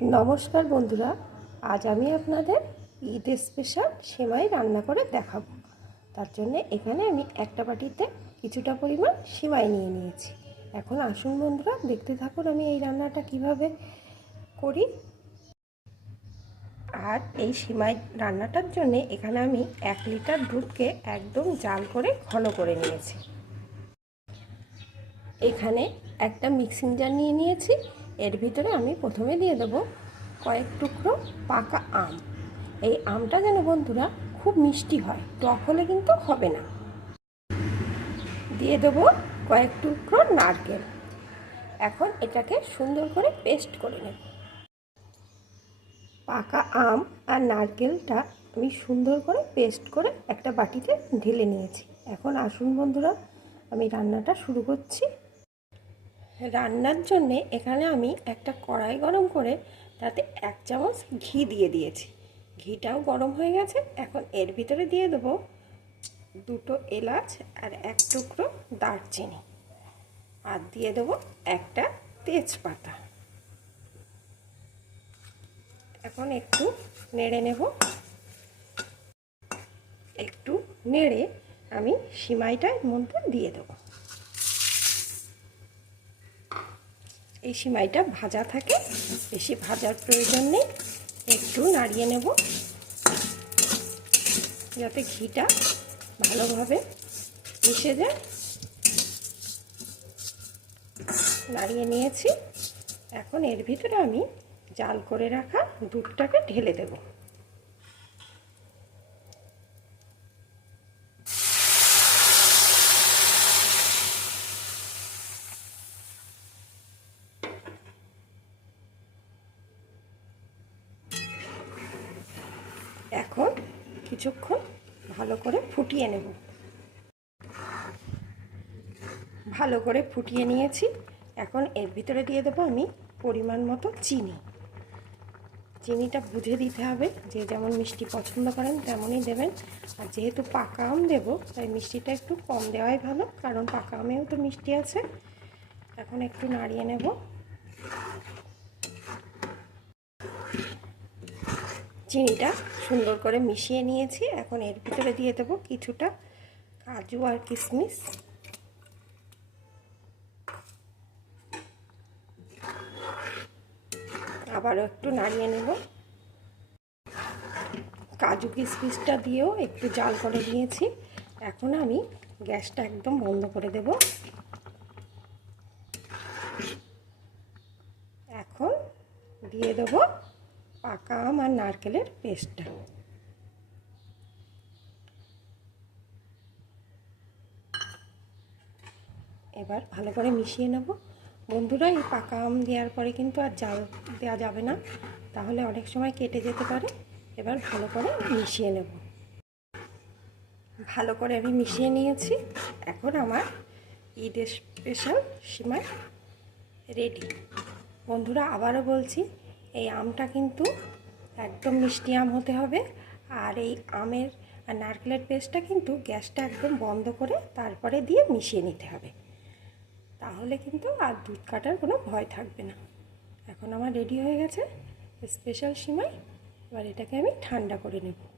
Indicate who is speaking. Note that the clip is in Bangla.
Speaker 1: নমস্কার বন্ধুরা, আজ আমি আপনাদের ঈদ স্পেশাল সেমাই রান্না করে দেখাবো। তার জন্য এখানে আমি একটা বাটিতে কিছুটা পরিমাণ সেমাই নিয়ে নিয়েছি। এখন আসুন বন্ধুরা, দেখতে থাকুন আমি এই রান্নাটা কীভাবে করি। আর এই সেমাই রান্নাটার জন্য এখানে আমি এক লিটার দুধকে একদম জাল করে ঘন করে নিয়েছি। এখানে একটা মিক্সিং জার নিয়ে নিয়েছি। এর ভিতরে আমি প্রথমে দিয়ে দেবো কয়েক টুকরো পাকা আম। এই আমটা যেন বন্ধুরা খুব মিষ্টি হয়, টক হলে কিন্তু হবে না। দিয়ে দেবো কয়েক টুকরো নারকেল। এখন এটাকে সুন্দর করে পেস্ট করে নেব। পাকা আম আর নারকেলটা আমি সুন্দর করে পেস্ট করে একটা বাটিতে ঢেলে নিয়েছি। এখন আসুন বন্ধুরা, আমি রান্নাটা শুরু করছি। রান্নার জন্যে এখানে আমি একটা কড়াই গরম করে তাতে এক চামচ ঘি দিয়ে দিয়েছি। ঘিটাও গরম হয়ে গেছে। এখন এর ভিতরে দিয়ে দেবো দুটো এলাচ আর এক টুকরো দারচিনি। আর দিয়ে দেবো একটা তেজপাতা। এখন একটু নেড়ে নেব। একটু নেড়ে আমি সিমাইটা এর মধ্যে দিয়ে দেবো। এই সিমাইটা ভাজা থাকে, বেশি ভাজার প্রয়োজন নেই, একটু নাড়িয়ে নেব। যাতে ঘিটা ভালোভাবে মিশে যায়। নাড়িয়ে নিয়েছি। এখন এর ভিতরে আমি জাল করে রাখা দুধটাকে ঢেলে দেবো এখন কিছুক্ষণ ভালো করে ফুটিয়ে নেব। ভালো করে ফুটিয়ে নিয়েছি। এখন এর ভিতরে দিয়ে দেবো আমি পরিমাণ মতো চিনি। চিনিটা বুঝে দিতে হবে, যে যেমন মিষ্টি পছন্দ করেন তেমনই দেবেন। আর যেহেতু পাকা আম দেবো, তাই মিষ্টিটা একটু কম দেওয়াই ভালো, কারণ পাকা আমেও তো মিষ্টি আছে। এখন একটু নাড়িয়ে নেব। চিনিটা সুন্দর করে মিশিয়ে নিয়েছি। এখন এর ভিতরে দিয়ে দেবো কিছুটা কাজু আর কিশমিশ। আবারও একটু নাড়িয়ে নেব। কাজু কিশমিশটা দিয়েও একটু জাল করে নিয়েছি। এখন আমি গ্যাসটা একদম বন্ধ করে দেব। এখন দিয়ে দেবো পাকা আম আর নারকেলের পেস্টটা। এবার ভালো করে মিশিয়ে নেব। বন্ধুরা, এই পাকা আম দেওয়ার পরে কিন্তু আর জাল দেওয়া যাবে না। তাহলে অনেক সময় কেটে যেতে পারে। এবার ভালো করে মিশিয়ে নেব। ভালো করে আমি মিশিয়ে নিয়েছি। এখন আমার ঈদের স্পেশাল সিমাই রেডি। বন্ধুরা, আবারও বলছি এই আমটা কিন্তু একদম মিষ্টি আম হতে হবে। আর এই আমের নারকেলের পেস্টটা কিন্তু গ্যাসটা একদম বন্ধ করে তারপরে দিয়ে মিশিয়ে নিতে হবে। তাহলে কিন্তু আর দুধ কাটার কোনো ভয় থাকবে না। এখন আমার রেডি হয়ে গেছে স্পেশাল সিমাই। এবার এটাকে আমি ঠান্ডা করে নেব।